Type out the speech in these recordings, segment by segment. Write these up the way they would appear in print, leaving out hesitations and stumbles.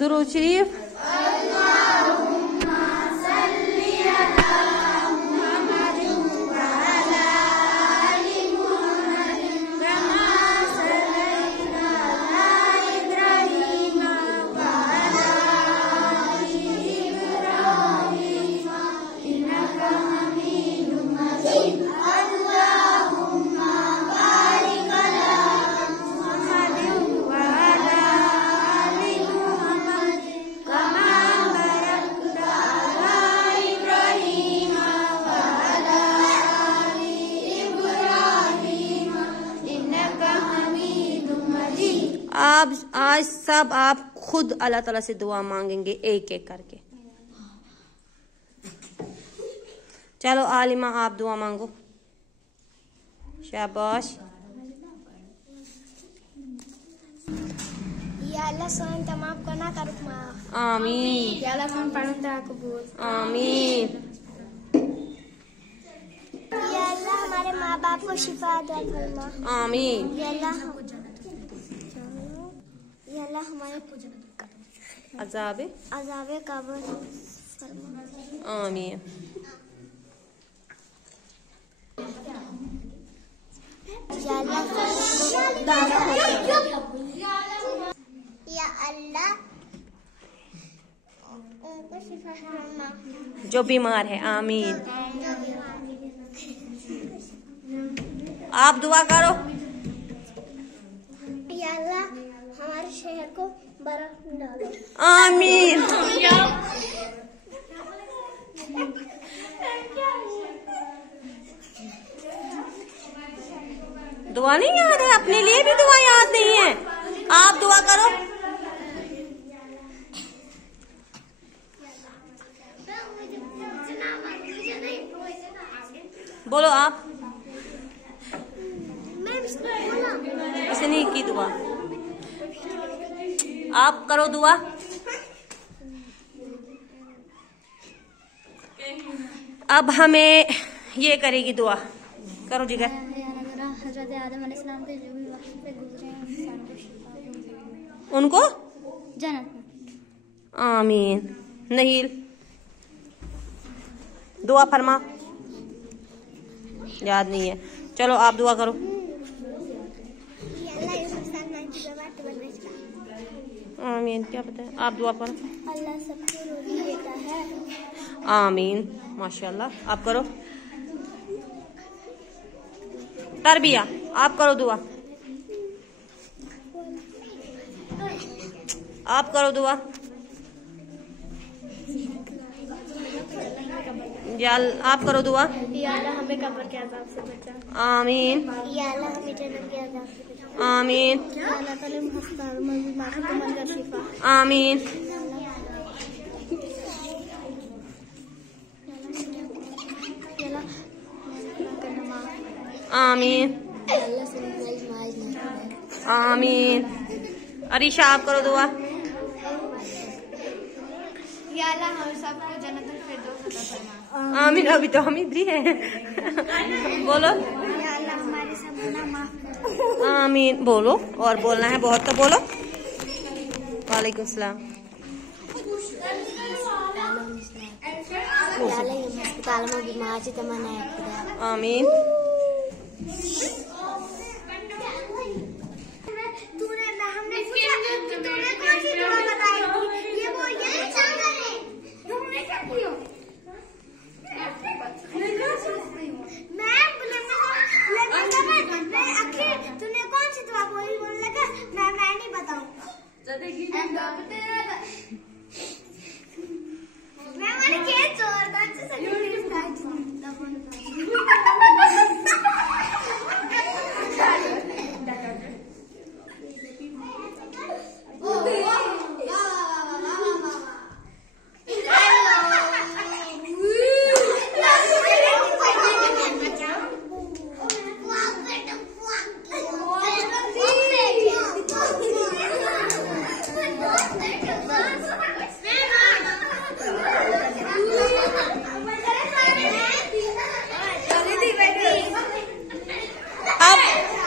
दुरूद शरीफ। आज सब आप खुद अल्लाह ताला से दुआ मांगेंगे एक एक करके। चलो आलिमा आप दुआ मांगो। शाबाश। अल्लाह सोन तमाम करना करुक माफ। आमीन। या अल्लाह कौन पढ़ता कबूल। आमीन। या अल्लाह हमारे माँ बाप को शिफा अता फरमा। आमीन। या अल्लाह हमारे अज़ाबे कब्र फरमा। आमीन। या अल्लाह उनको शिफा फरमा। जो बीमार है। आमीन। आप दुआ करो। या अल्लाह हमारे शहर को बर्फ में डालो। आमीन। दुआ नहीं याद है? अपने लिए भी दुआ याद नहीं है? आप दुआ करो। बोलो आप। इसने की दुआ। आप करो दुआ। अब हमें ये करेगी दुआ। करो जिगर। हज़रत आदम अलैहिस्सलाम के जो भी वक्त पे गुजरे हैं इंसान को शिफा दे। उनको जन्नत। आमीन। नहीं दुआ फरमा। याद नहीं है। चलो आप दुआ करो। आमीन। क्या पता है? आप दुआ करो। अल्लाह सबको रोज़ी देता है। आमीन। माशाल्लाह। आप करो। तरबिया। आप करो दुआ। आप करो दुआ। या आप करो दुआ। या अल्लाह हमें कब्र के अज़ाब से बचा। आमीन। या अल्लाह हमें जन्नत के अज़ाब से बचा। आमीन। या अल्लाह तआला हस्तार मौजूद माफी को मंजूर शिफा। आमीन। आमीन। आमीन। अरीशा आप करो दुआ। या अल्लाह हम सबको जन्नतुल फिरदौस अता फरमा। आमीन। अभी तो हम इधर ही हैं। बोलो। या अल्लाह हमारे सब गुनाह माफ कर। आमीन। बोलो और बोलना है बहुत तो बोलो। वालेकुम सलाम। अस्पताल में बीमार से तमन्ना है। आमीन। तूने कौन सी दुआ बताई थी? ये वो ये चादर है। तुमने क्या किया? मैं आखिर तूने कौन सी दुआ बोली? बोलने लगा मैं नहीं बताऊंगा। मैं मैंने क्या चोर कौन सी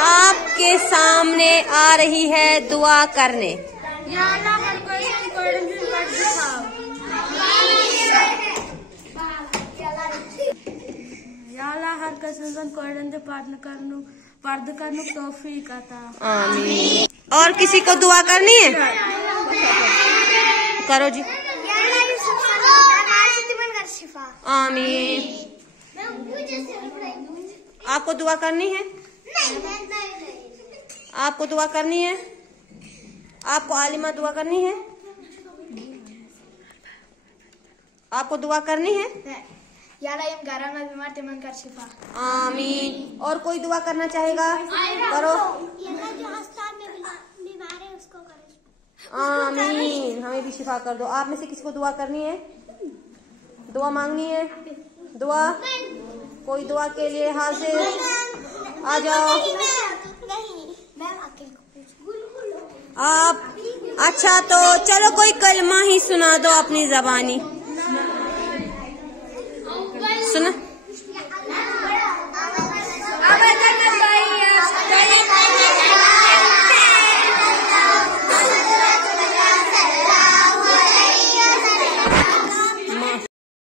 आपके सामने आ रही है दुआ करने। या अल्लाह हर कोई रिकॉर्डिंग कर दिखाओ। या अल्लाह हर कसम कोडन दे पर्द करनु तौफीक अता। आमीन। और किसी को दुआ करनी है? करो जी। आमीन। आपको दुआ करनी है? आपको दुआ करनी है? आपको आलिमा दुआ करनी है? आपको दुआ करनी है? आमीन। और कोई दुआ करना चाहेगा? करो। आमीन। हमें भी शिफा कर दो। आप में से किसी को दुआ करनी है? दुआ मांगनी है? दुआ कोई दुआ के लिए हाजिर आ जाओ। अच्छा तो चलो कोई कलमा ही सुना दो अपनी ज़बानी। सुना।